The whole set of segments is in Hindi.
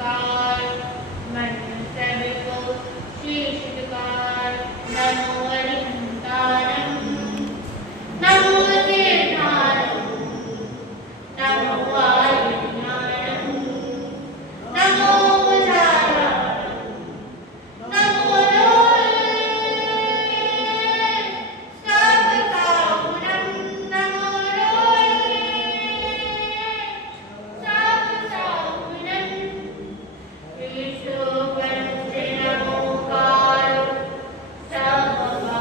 शिवकार मनुष्य विभो श्री शिवकार नमो हरिहंतारम नमो तीर्थारम नमो वायुज्ञानम नमो उजालारम नमो लोले सबसाहुरम नमो लोले सबसाहुरम विश्ववंशे नमोकार सबका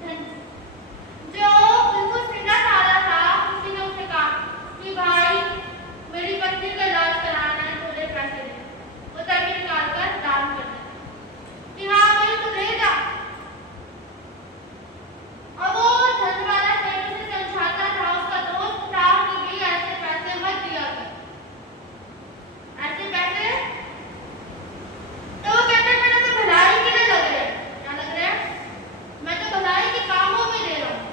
धन जो बिल्कुल सीधा साधा था, किसी ने उसे कहा कि भाई मेरी पत्नी का इलाज कराना है, थोड़े पैसे दे। वो तभी निकाल कर दान कर देता कि हाँ भाई तू ले जा। और वो धन वाला सेठ उसे समझाता था, उसका दोस्त था कि भाई ऐसे पैसे मत दिया कर, ऐसे पैसे। तो वो कहते हैं मेरा तो भलाई के लिए लग रहा है। क्या लग रहा है? मैं तो भलाई के कामों में दे रहा हूँ।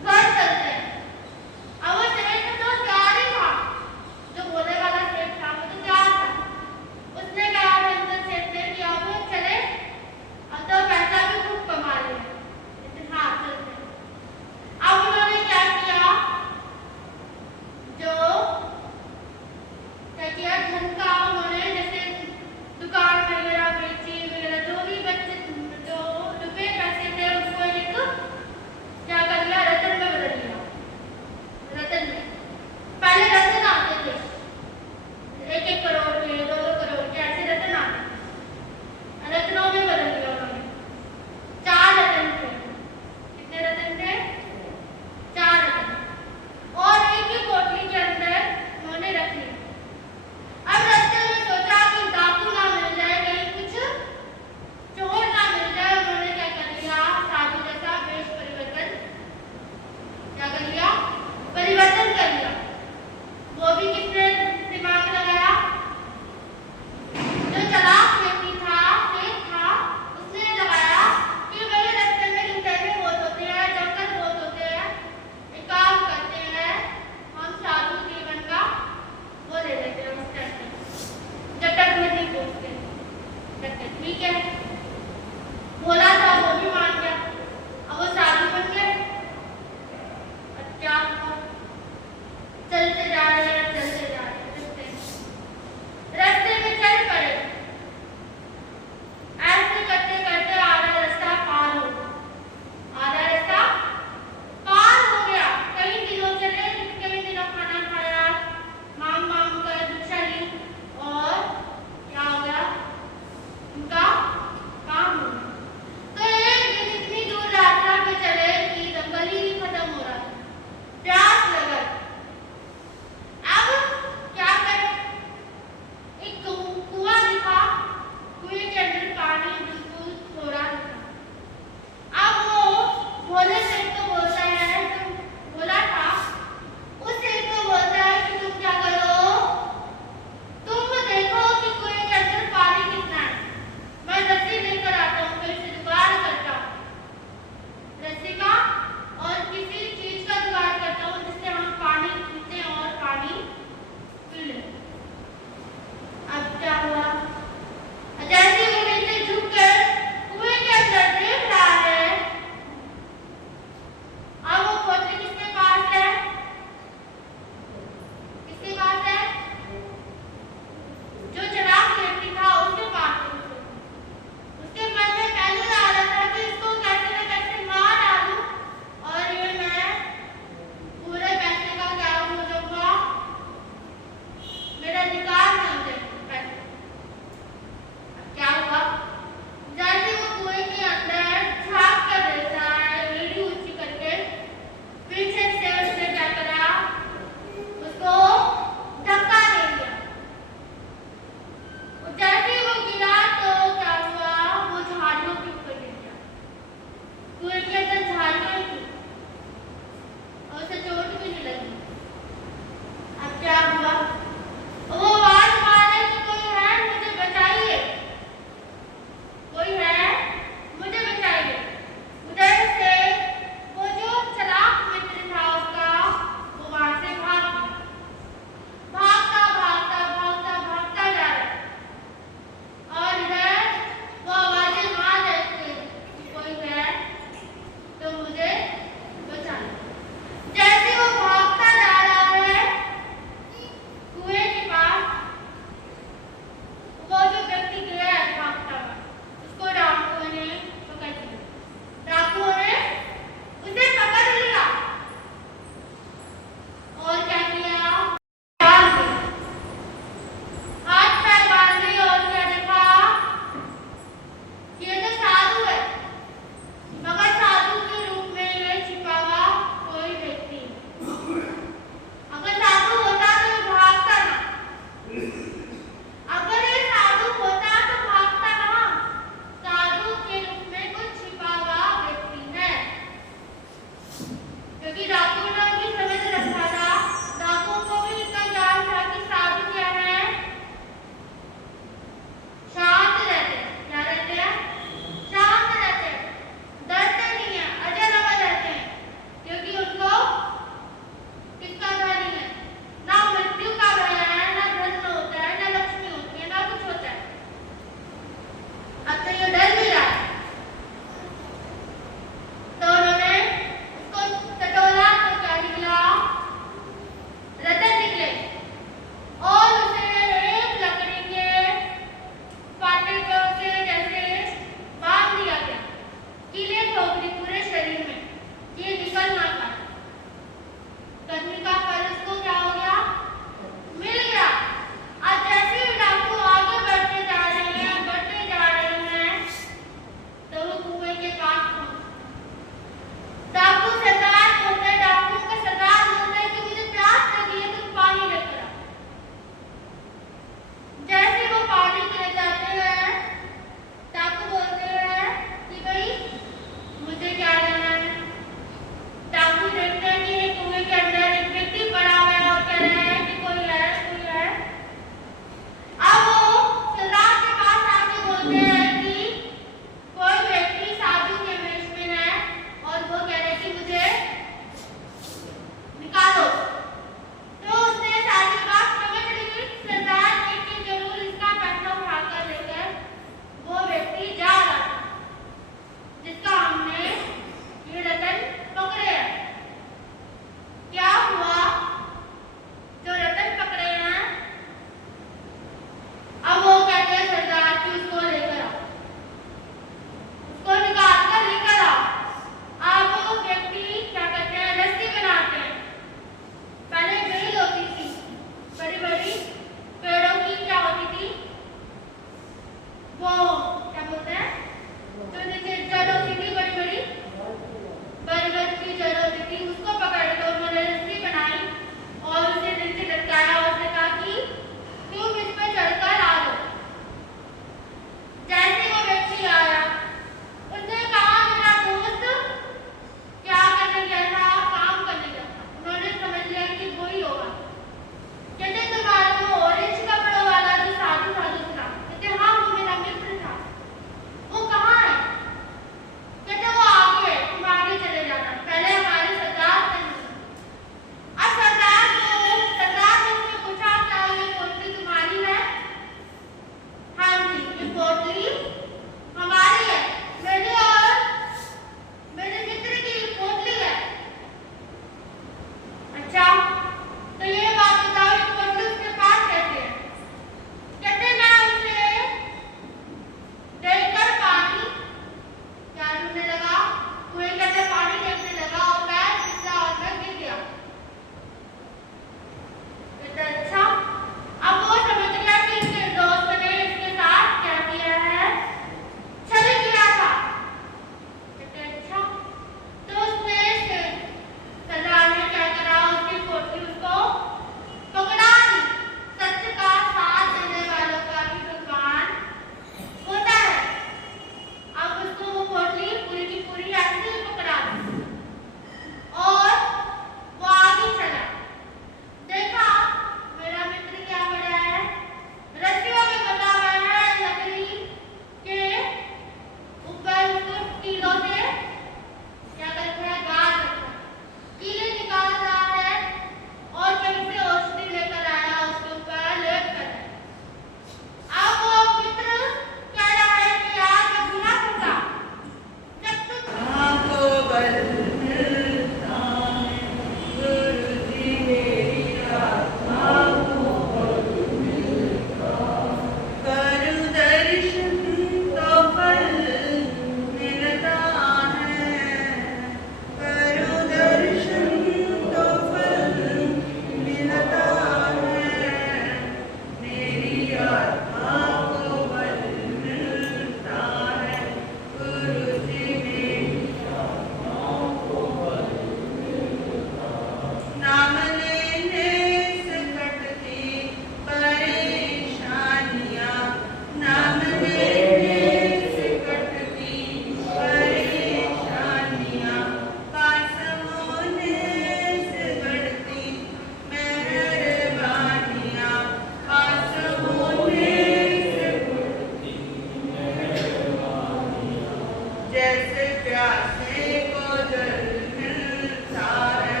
जैसे प्यासे को जल मिलता है,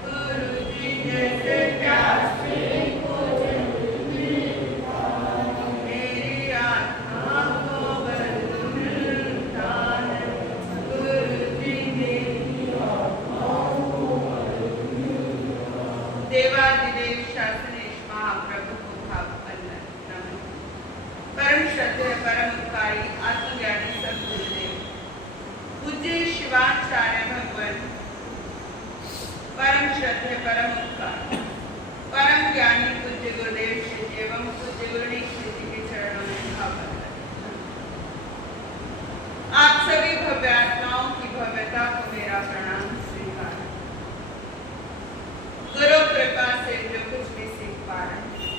गुरु जी जैसे प्यासे को जल मिलता है, मेरी आत्मा को बल मिलता है, गुरु जी मेरी आत्मा को बल मिलता है। देवादिदेव शासनेश महाप्रभु को भाव नमन। परम श्रद्धेय परम उपकारी आत्मज्ञानी सद्गुरुदेव पूज्य शिवाचार्य भगवान, परम श्रद्धेय परम उपकारी परम ज्ञानी पूज्य गुरुदेव श्री जी एवं पूज्य गुरुदेव श्री जी के चरणों में भाव आप सभी भव्य आत्माओं की भव्यता को मेरा प्रणाम स्वीकार। गुरु कृपा से जो कुछ भी सीख पा रहे हैं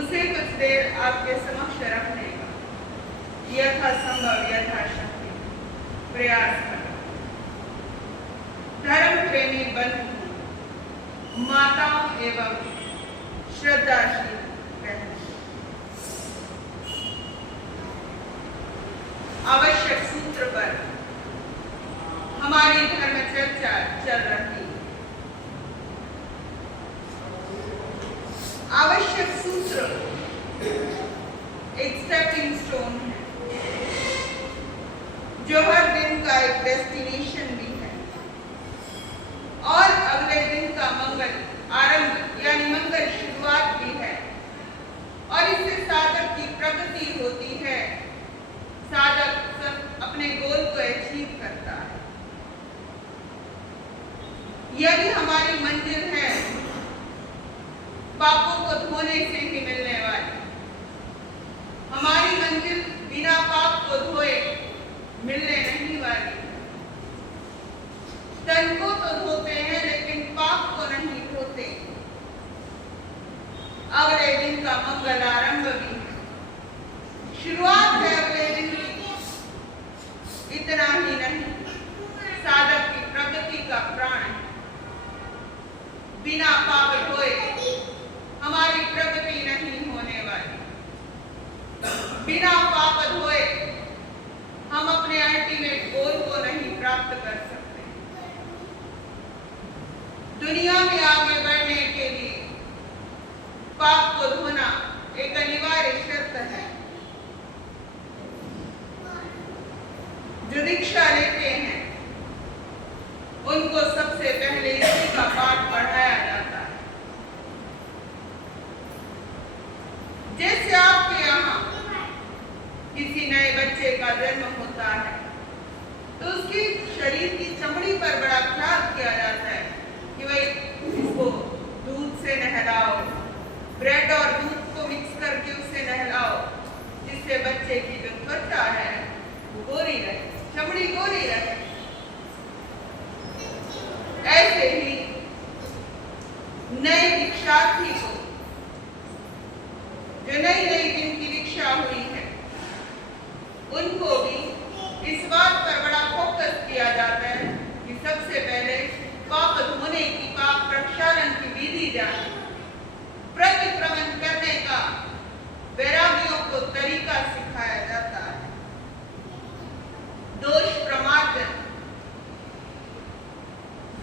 उसे कुछ देर आपके समक्ष रखने का यथासंभव यथाशक्ति प्रयास करें। धर्म प्रेमी बंधु, माताओं एवं श्रद्धाशील बहनों, आवश्यक सूत्र पर हमारी धर्म चर्चा चल रही है। आवश्यक सूत्र एक स्टेपिंग स्टोन है जो हर दिन का एक डेस्टिनेशन भी है और अगले दिन का मंगल आरंभ यानी मंगल शुरुआत भी है और इससे साधक की प्रगति होती है। साधक अपने गोल को अचीव करता है। यही हमारी मंजिल है, पापों को धोने से ही मिलने वाली। हमारी मंजिल बिना पाप को धोए मिलने नहीं वाली। तन को तो धोते हैं लेकिन पाप को नहीं धोते। अगले दिन का मंगल आरंभ भी है, शुरुआत है अगले दिन की। इतना ही नहीं, साधक की प्रगति का प्राण है। बिना पाप धोए हमारी प्रगति नहीं होने वाली। बिना पाप धोए हम अपने अल्टीमेट गोल को नहीं प्राप्त कर सकते। दुनिया में आगे बढ़ने के लिए पाप को धोना एक अनिवार्य शर्त है। जो दीक्षा लेते हैं उनको सबसे पहले इसी का पाठ पढ़ाया जाता है। जैसे आपके यहाँ किसी नए बच्चे का जन्म होता है तो उसकी शरीर की चमड़ी पर बड़ा ख्याल किया जाता है कि भाई इसको दूध से नहलाओ, ब्रेड और दूध को मिक्स करके उससे नहलाओ, जिससे बच्चे की जो त्वचा है वो गोरी रहे, चमड़ी गोरी रहे। ऐसे ही नए दीक्षार्थी को जो नई नई जिनकी दीक्षा हुई है उनको भी इस बात पर बड़ा फोकस किया जाता है कि सबसे पहले पाप धोने की, पाप प्रक्षालन की विधि जाने, प्रतिक्रमण करने का वैरागियों को तरीका सिखाया जाता है। दोष प्रमार्जन,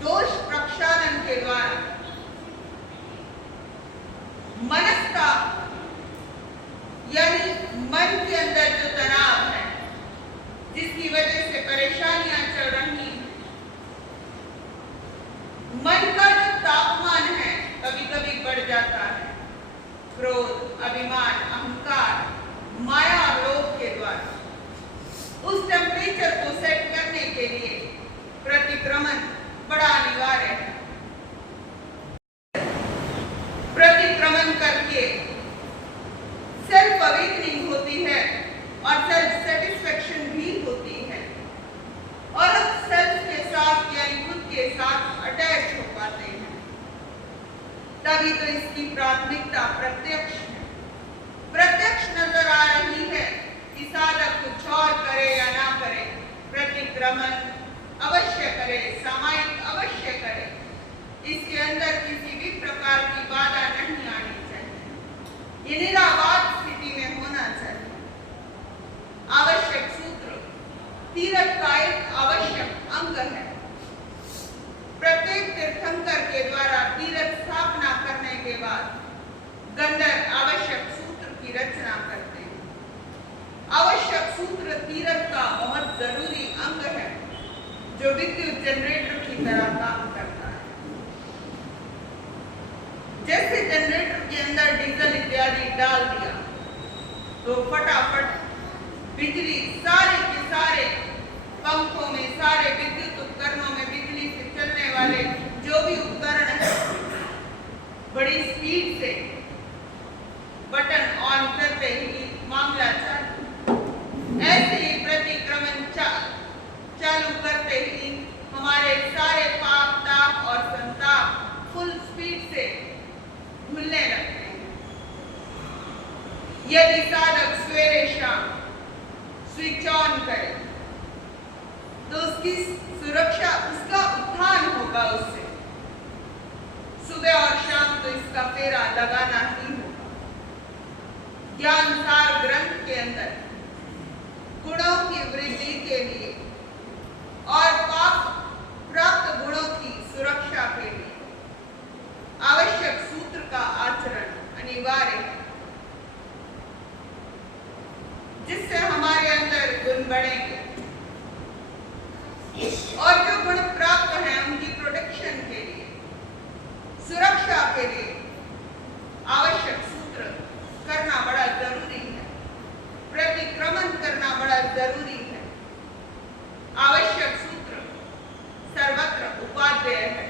दोष प्रक्षालन के द्वारा मनस्ताप यानी मन के अंदर जो तनाव है, जिसकी वजह से परेशानियां चल रही हैं, मन का जो तापमान है कभी कभी बढ़ जाता है। क्रोध, अभिमान, अहंकार, माया और लोभ के द्वारा उस टेम्परेचर को सेट करने के लिए प्रतिक्रमण बड़ा अनिवार्य है। प्रतिक्रमण करके सेल्फ अवेकनिंग होती है और सेल्फ सेटिस्फेक्शन भी होती है और अब सेल्फ के साथ यानी खुद के साथ अटैच हो पाते हैं। तभी तो इसकी प्राथमिकता प्रत्यक्ष है। प्रत्यक्ष नजर आ रही है कि साधक कुछ और करे या ना करे, प्रतिक्रमण अवश्य करे, सामायिक अवश्य करे। इसके अंदर किसी भी प्रकार की बाधा नहीं आनी चाहिए। ये निरावाद स्थिति में होना चाहिए। आवश्यक सूत्र अंग है। प्रत्येक तीर्थंकर के द्वारा तीर्थ स्थापना करने के बाद गंधर्व आवश्यक सूत्र की रचना करते हैं। आवश्यक सूत्र तीर्थ का बहुत जरूरी अंग है जो विद्युत जनरेटर की तरह काम करता है। जैसे जनरेटर के अंदर डीजल इत्यादि डाल दिया तो फटाफट बिजली सारे के सारे पंखों में, सारे विद्युत उपकरणों में, बिजली से चलने वाले जो भी उपकरण है बड़ी स्पीड से बटन ऑन करते ही मामला चालू। ऐसे ही प्रतिक्रमण चालू करते ही हमारे सारे पाप, ताप और संताप फुल स्पीड से धुलने लगते हैं। यदि साधक सवेरे शाम स्विच ऑन करे तो उसकी सुरक्षा, उसका उत्थान होगा। उससे सुबह और शाम तो इसका फेरा लगाना ही होगा। ज्ञान सार ग्रंथ के अंदर गुणों की वृद्धि के लिए और पाप प्राप्त गुणों की सुरक्षा के लिए आवश्यक सूत्र का आचरण अनिवार्य है, जिससे हमारे अंदर गुण बढ़ेंगे और जो गुण प्राप्त हैं उनकी प्रोटेक्शन के लिए, सुरक्षा के लिए आवश्यक सूत्र करना बड़ा जरूरी है। प्रतिक्रमण करना बड़ा जरूरी है। आवश्यक सूत्र सर्वत्र उपादेय है,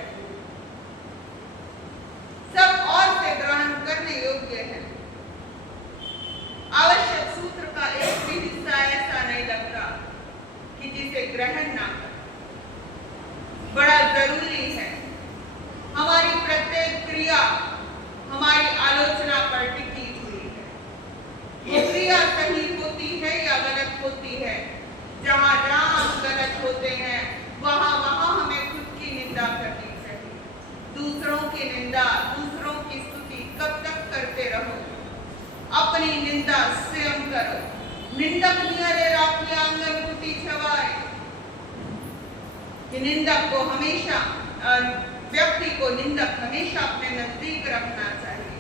सब और से ग्रहण करने योग्य है। आवश्यक सूत्र का एक भी हिस्सा ऐसा नहीं लगता कि जिसे ग्रहण ना कर। बड़ा जरूरी है। हमारी प्रत्येक क्रिया हमारी आलोचना पर टिकी हुई है। वो क्रिया सही होती है या गलत होती है। जहाँ जहाँ हम गलत होते हैं वहाँ वहाँ हमें खुद की निंदा करनी चाहिए। दूसरों की निंदा, दूसरों की स्तुति कब तक करते रहो? अपनी निंदा स्वयं करो। निंदक नियरे राखी आंगन कुटी छवाए। कि निंदक को हमेशा, व्यक्ति को निंदक हमेशा अपने नजदीक रखना चाहिए।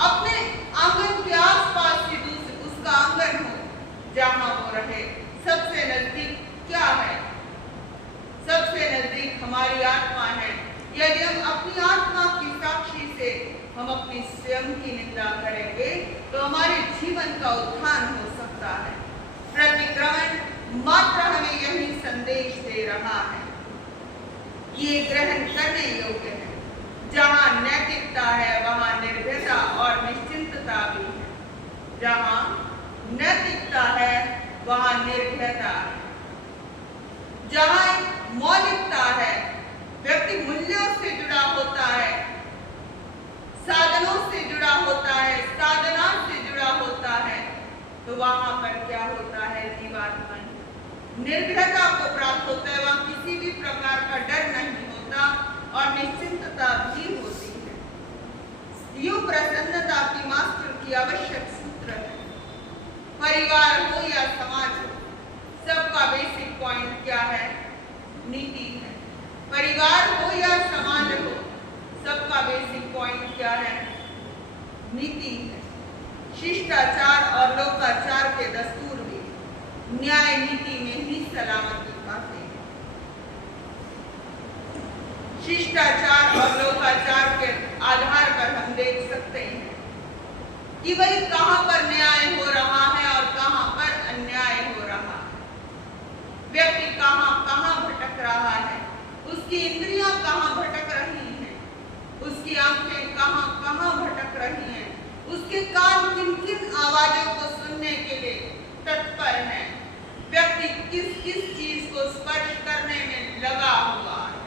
अपने आंगन के आसपास ही उसका आंगन हो जहां वो रहे। सबसे नजदीक क्या है? सबसे नजदीक हमारी आत्मा है। यदि हम अपनी आत्मा की साक्षी से हम अपनी स्वयं की निंदा करेंगे तो हमारे जीवन का उत्थान हो सकता है। प्रतिक्रमण मात्र हमें यही संदेश दे रहा है कि ये ग्रहण करने योग्य है। जहाँ नैतिकता है वहाँ निर्भयता और निश्चिंतता भी है। जहाँ नैतिकता है वहाँ निर्भयता है। जहाँ मौलिकता है, व्यक्ति मूल्यों से जुड़ा होता है, साधनों से जुड़ा होता है, साधना से जुड़ा होता है, तो वहां पर क्या होता है? जीवात्मा निर्भयता को प्राप्त होता है। वहां किसी भी प्रकार का डर नहीं होता और निश्चिंतता भी होती है। यूं प्रसन्नता की मास्टर की आवश्यक सूत्र है। परिवार हो या समाज हो, सबका बेसिक पॉइंट क्या है? नीति है। परिवार हो या समाज हो, सबका बेसिक पॉइंट क्या है? नीति है। शिष्टाचार और लोकाचार के दस्तूर भी न्याय नीति में ही सलामती पाते हैं। शिष्टाचार और लोकाचार के आधार पर हम देख सकते हैं कि भाई कहां पर न्याय हो रहा है और कहां पर अन्याय हो रहा है। व्यक्ति कहां कहां भटक रहा है, उसकी इंद्रियां कहां भटक रही हैं, उसकी आंखें कहां कहां भटक रही हैं, उसके कान किन किन आवाजों को सुनने के लिए तत्पर हैं। व्यक्ति किस किस चीज को स्पर्श करने में लगा हुआ है।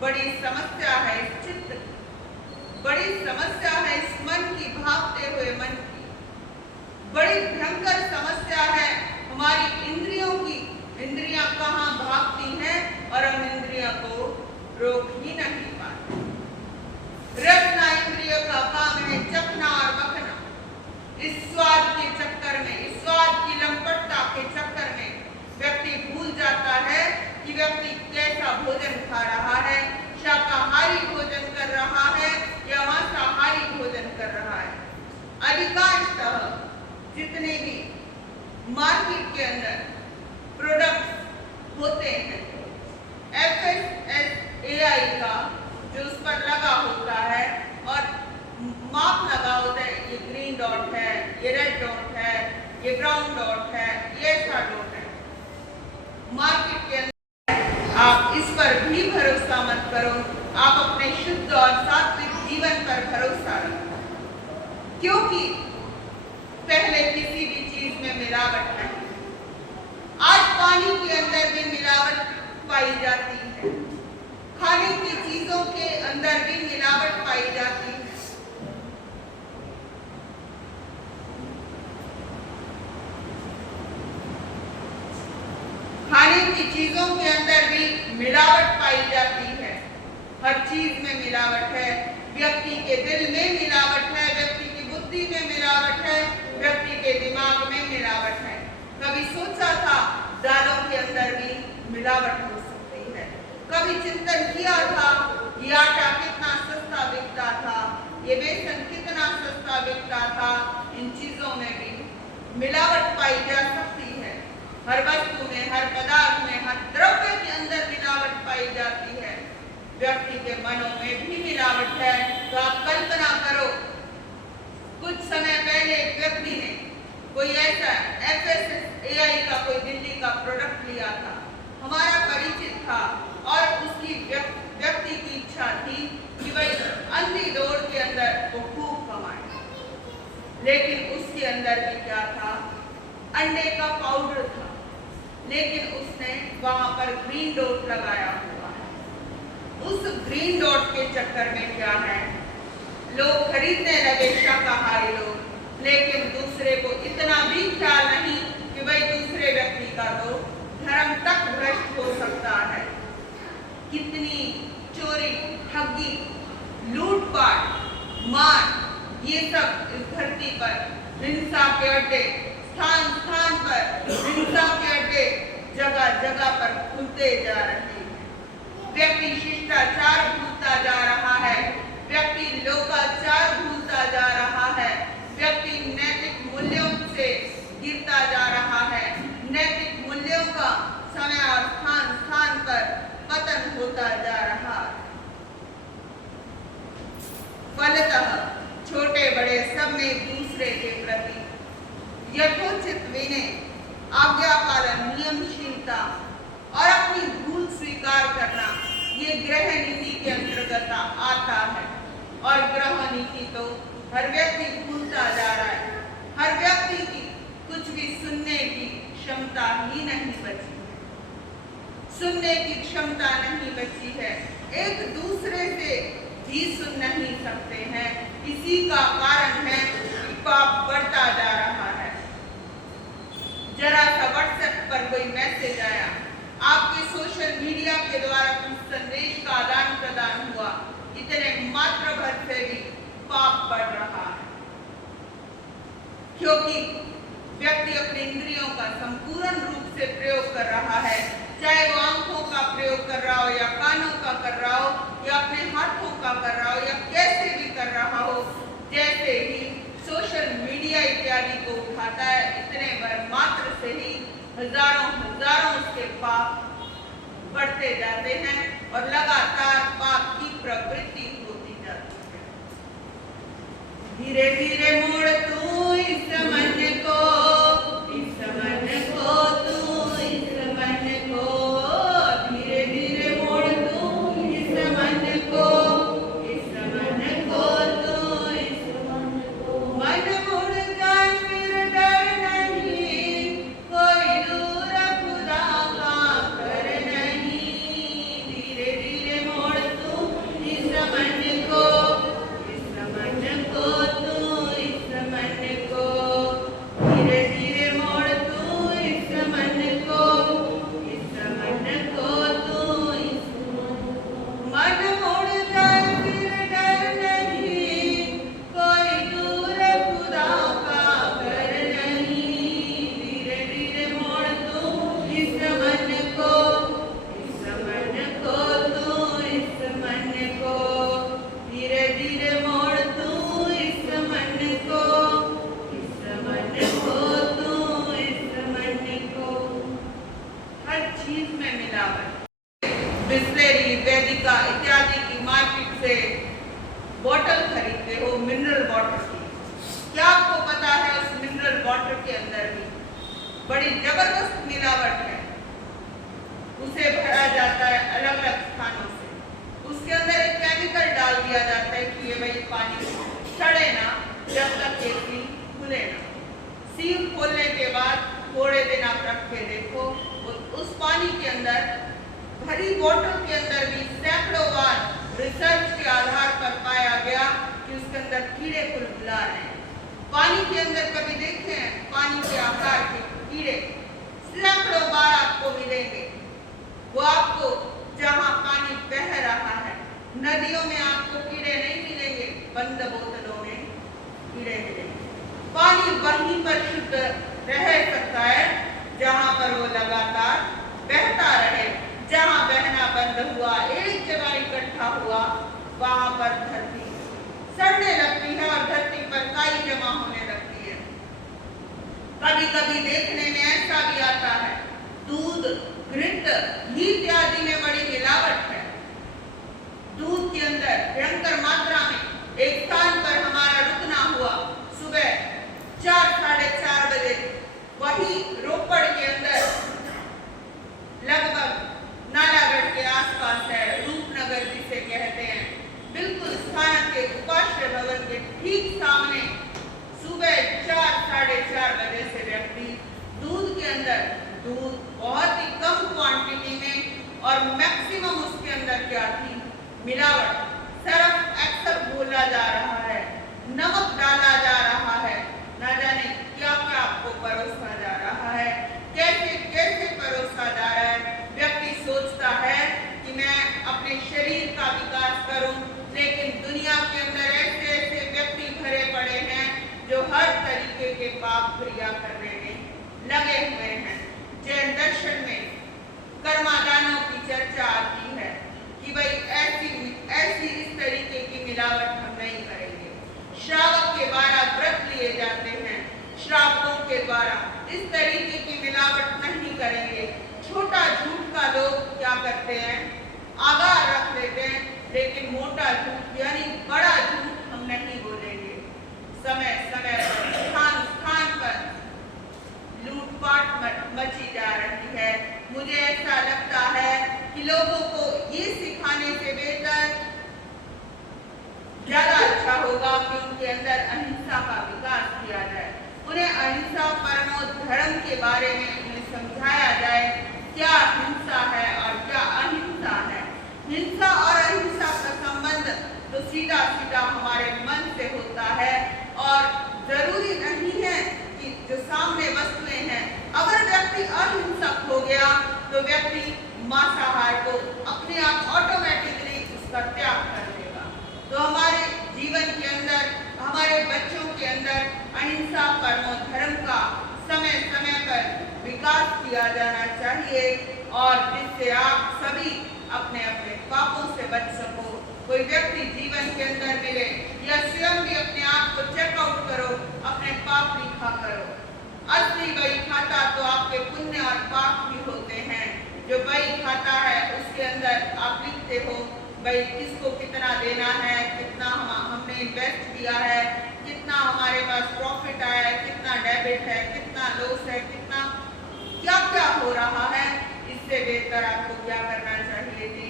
बड़ी समस्या है इस चित्त की, बड़ी समस्या है इस मन की, भागते हुए मन की। बड़ी भयंकर समस्या है हमारी इंद्रियों की। इंद्रियां कहाँ भागती हैं और हम इंद्रियों को रोक ही नहीं पाते। रसना इंद्रियों का काम है चखना और बखना। इस स्वाद के चक्कर में, इस स्वाद की लंपटता के चक्कर में व्यक्ति भूल जाता है व्यक्ति कैसा भोजन खा रहा है, शाकाहारी भोजन कर रहा है या मांसाहारी भोजन कर रहा है। अधिकांशतः जितने भी मार्केट के अंदर प्रोडक्ट्स होते हैं, FSSAI का जो उस पर लगा होता है और माप लगा होता है, ये ग्रीन डॉट है, ये रेड डॉट है, ये ब्राउन डॉट है, ये ऐसा डॉट है। मार्केट के अंदर आप इस पर भी भरोसा मत करो, आप अपने शुद्ध और सात्विक जीवन पर भरोसा रखो, क्योंकि पहले किसी भी चीज में मिलावट नहीं। आज पानी के अंदर भी मिलावट पाई जाती है, खाने की चीजों के अंदर भी मिलावट पाई जाती है। खाने की चीजों के अंदर भी मिलावट पाई जाती है। हर चीज में मिलावट है। व्यक्ति के दिल में मिलावट है, व्यक्ति की बुद्धि में मिलावट है, व्यक्ति के दिमाग में मिलावट है। कभी सोचा था दालों के अंदर भी मिलावट हो सकती है? कभी चिंतन किया था ये आटा कितना सस्ता बिकता था, ये बेसन कितना सस्ता बिकता था? इन चीजों में भी मिलावट पाई जा सकती है। हर वस्तु में, हर पदार्थ में, हर द्रव्य के अंदर मिलावट पाई जाती है। व्यक्ति के मनों में भी मिलावट है। तो आप कल्पना करो, कुछ समय पहले एक व्यक्ति ने कोई ऐसा FSSAI का कोई दिल्ली का प्रोडक्ट लिया था, हमारा परिचित था, और उसकी व्यक्ति की इच्छा थी कि भाई अंधी दौड़ के अंदर वो खूब कमाए, लेकिन उसके अंदर भी क्या था? अंडे का पाउडर था, लेकिन उसने वहां पर ग्रीन डॉट लगाया हुआ है। उस ग्रीन डॉट के चक्कर में क्या है, लोग खरीदने लगे, शाकाहारी लोग, लेकिन दूसरे को इतना भी ख्याल नहीं कि भाई दूसरे व्यक्ति का तो धर्म तक भ्रष्ट हो सकता है। कितनी चोरी, ठगी, लूटपाट, मार, ये सब इस धरती पर हिंसा के अड्डे, स्थान स्थान पर हिंसा के अड्डे जगह जगह पर खुलते जा रहे हैं। व्यक्ति शिष्टाचार भूलता जा रहा है, व्यक्ति लोकाचार भूलता जा रहा है, व्यक्ति नैतिक मूल्यों से गिरता जा रहा है। नैतिक मूल्यों का समय और स्थान स्थान पर पतन होता जा रहा है। फलतः छोटे बड़े सब में दूसरे के प्रति यथोचित विनय, आज्ञा पालन, नियमशीलता और अपनी भूल स्वीकार करना, ये गृह नीति के अंतर्गत आता है। और गृह नीति तो हर व्यक्ति भूलता जा रहा है। हर व्यक्ति की कुछ भी सुनने की क्षमता ही नहीं बची है, सुनने की क्षमता नहीं बची है। एक दूसरे से भी सुन नहीं सकते हैं। इसी का कारण है कि पाप बढ़ता जा रहा है। जरा सा व्हाट्सएप पर कोई मैसेज आया, आपके सोशल मीडिया के द्वारा कुछ संदेश का आदान प्रदान हुआ, इतने मात्र भर से भी पाप बढ़ रहा है, क्योंकि व्यक्ति अपने इंद्रियों का संपूर्ण रूप से प्रयोग कर रहा है, चाहे वो आंखों का प्रयोग कर रहा हो या कानों का कर रहा हो या अपने हाथों का कर रहा हो या कैसे भी कर रहा हो। जैसे ही सोशल मीडिया इत्यादि को उठाता है, इतने भर मात्र से ही हजारों हजारों उसके पाप बढ़ते जाते हैं और लगातार पाप की प्रवृत्ति होती जाती है। धीरे धीरे मोड़ तू इस मन को, इस मन को तू इस मन को, धीरे धीरे मोड़ तू इस मन को, इस मन को तू इस मन को। मन मुड़ जाए फिर डर नहीं, कोई दूर खुदा का कर नहीं। धीरे धीरे मोड़ तू इस मन को, इस मन को तू इस मन को। मिलावट। बिस्लेरी, वेदिका इत्यादि की मार्केट से बोतल खरीदते हो मिनरल वाटर की, क्या आपको पता है उस मिनरल वाटर के अंदर भी बड़ी जबरदस्त मिलावट है। उसे भरा जाता है अलग अलग स्थानों से, उसके अंदर एक केमिकल डाल दिया जाता है कि ये भाई पानी सड़े ना जब तक ये सील खुले ना। सील खोलने के बाद थोड़े दिन आप रख के देखो, उस पानी के अंदर भरी बोतल के अंदर भी सैकड़ों बार रिसर्च के आधार पर पाया गया कि उसके अंदर कीड़े बुलबुला रहे हैं। पानी के अंदर कभी देखे हैं पानी के आकार के कीड़े? सैकड़ों बार आपको मिलेंगे। वो आपको जहां पानी बह रहा है, नदियों में आपको कीड़े नहीं मिलेंगे, बंद बोतलों में कीड़े मिलेंगे। पानी वहीं पर शुद्ध रह सकता है जहां पर वो लगातार बहता रहे। जहां बहना बंद हुआ, एक जगह इकट्ठा हुआ, वहां पर धरती सड़ने लगती है और धरती पर काई जमा होने लगती है। कभी कभी देखने में ऐसा भी आता है दूध, घृत, घी इत्यादि में बड़ी मिलावट है। दूध के अंदर भयंकर मात्रा में एक स्थान पर हमारा रुकना हुआ सुबह 4 साढ़े 4 बजे, वही रोपड़ के अंदर लगभग नालागढ़ के आसपास है, रूपनगर जिसे कहते हैं, बिल्कुल स्थान के उपाश्रय भवन के ठीक सामने सुबह 4 साढ़े 4 बजे से व्यक्ति दूध के अंदर, दूध बहुत ही कम क्वांटिटी में और मैक्सिमम उसके अंदर क्या थी? मिलावट। सर्फ एक्सेल बोला जा रहा है, नमक डाला जा रहा है, ना जाने क्या क्या आपको परोसा जा रहा है, कैसे कैसे परोसा जा रहा है। व्यक्ति सोचता है कि मैं अपने शरीर का विकास करूं, लेकिन दुनिया के अंदर ऐसे ऐसे व्यक्ति भरे पड़े हैं जो हर तरीके के पाप क्रिया करने में लगे हुए हैं। जैन दर्शन में कर्मादानों की चर्चा आती है कि भाई ऐसी इस तरीके की मिलावट हम नहीं करेंगे। श्रावक के द्वारा व्रत लिए जाते हैं, श्रावकों के द्वारा इस तरीके की मिलावट नहीं करेंगे। छोटा झूठ का लोग क्या करते हैं? आगार रख लेते हैं, लेकिन मोटा झूठ यानी बड़ा झूठ हम नहीं बोलेंगे। समय समय पर स्थान स्थान पर लूटपाट मची जा रही है। मुझे ऐसा लगता है कि लोगों को ये सिखाने से बेहतर ज्यादा अच्छा होगा कि उनके अंदर अहिंसा का विकास किया जाए। उन्हें अहिंसा परमो धर्म के बारे में उन्हें समझाया जाए क्या हिंसा है और क्या अहिंसा है। हिंसा और अहिंसा का संबंध तो सीधा सीधा हमारे मन से होता है और जरूरी नहीं है कि जो सामने वस्तुएं हैं, अगर व्यक्ति अहिंसक हो गया तो व्यक्ति मांसाहार को अपने आप ऑटोमेटिकली उसका त्याग कर देगा। तो हमारे जीवन के अंदर, हमारे बच्चों के अंदर अहिंसा परमो धर्म का समय समय पर विकास किया जाना चाहिए और जिससे आप सभी अपने अपने पापों से बच सको। कोई व्यक्ति जीवन के अंदर मिले या स्वयं भी अपने आप को चेकआउट करो, अपने पाप लिखा करो। असली बही खाता तो आपके पुण्य और पाप भी होते हैं। जो बही खाता है उसके अंदर आप लिखते हो भाई किसको कितना देना है, कितना हमने इन्वेस्ट किया है, कितना हमारे पास प्रॉफिट आया है, कितना डेबिट है, कितना लॉस है, कितना क्या क्या हो रहा है। इससे बेहतर आपको क्या करना चाहिए थी?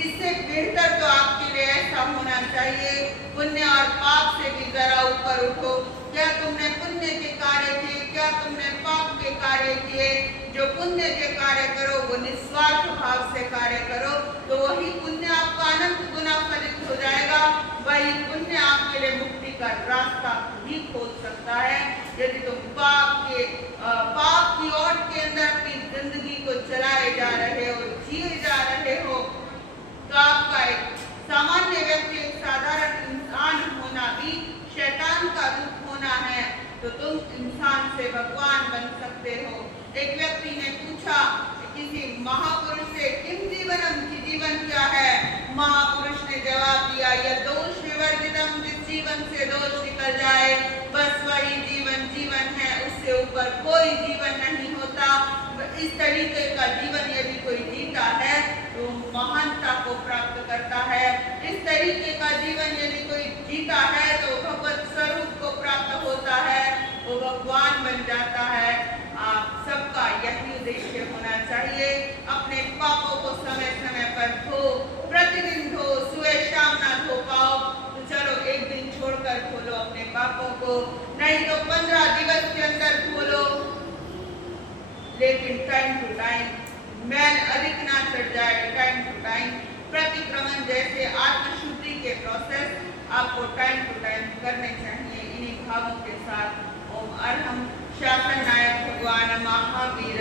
इससे बेहतर तो आपके लिए ऐसा होना चाहिए, पुण्य और पाप से भी जरा ऊपर उठो। क्या तुमने पुण्य के कार्य किए, क्या तुमने पाप के कार्य किए? जो पुण्य के कार्य करो वो निस्वार्थ भाव से कार्य करो, तो वही पुण्य आपका अनंत गुना फलित हो जाएगा। वही पुण्य आपके लिए मुक्ति का रास्ता भी खोल सकता है। यदि तुम पाप की ओट के अंदर अपनी जिंदगी को चलाए जा रहे हो, जिए जा रहे हो, तो आपका एक सामान्य व्यक्ति, एक साधारण इंसान होना भी शैतान का रूप होना है। तो तुम इंसान से भगवान बन सकते हो। एक व्यक्ति ने पूछा किसी महापुरुष से किम जीवनम, की जीवन क्या है? महापुरुष ने जवाब दिया, यह दोष विवर्जितम, जिस जीवन से दोष निकल जाए बस वह वही जीवन जीवन है, उससे ऊपर कोई जीवन नहीं होता। इस तरीके का जीवन यदि कोई जीता है तो महानता को प्राप्त करता है। इस तरीके का जीवन यदि कोई जीता है तो भगवत स्वरूप को प्राप्त होता है, वो भगवान बन जाता है। आप सबका यही उद्देश्य होना चाहिए। अपने पापों को समय समय पर धो, प्रतिदिन धो, सुबह शाम ना धो पाओ तो चलो एक दिन छोड़कर धो लो अपने पापों को, नहीं तो 15 दिवस के अंदर धो लो, लेकिन टाइम टू टाइम मैल अधिक ना चढ़ जाए। टाइम टू टाइम प्रतिक्रमण जैसे आत्मशुद्धि के प्रोसेस आपको टाइम टू टाइम करने चाहिए। इन्हीं भावों के साथ ओम अरहम शासन नायक भगवान महावीर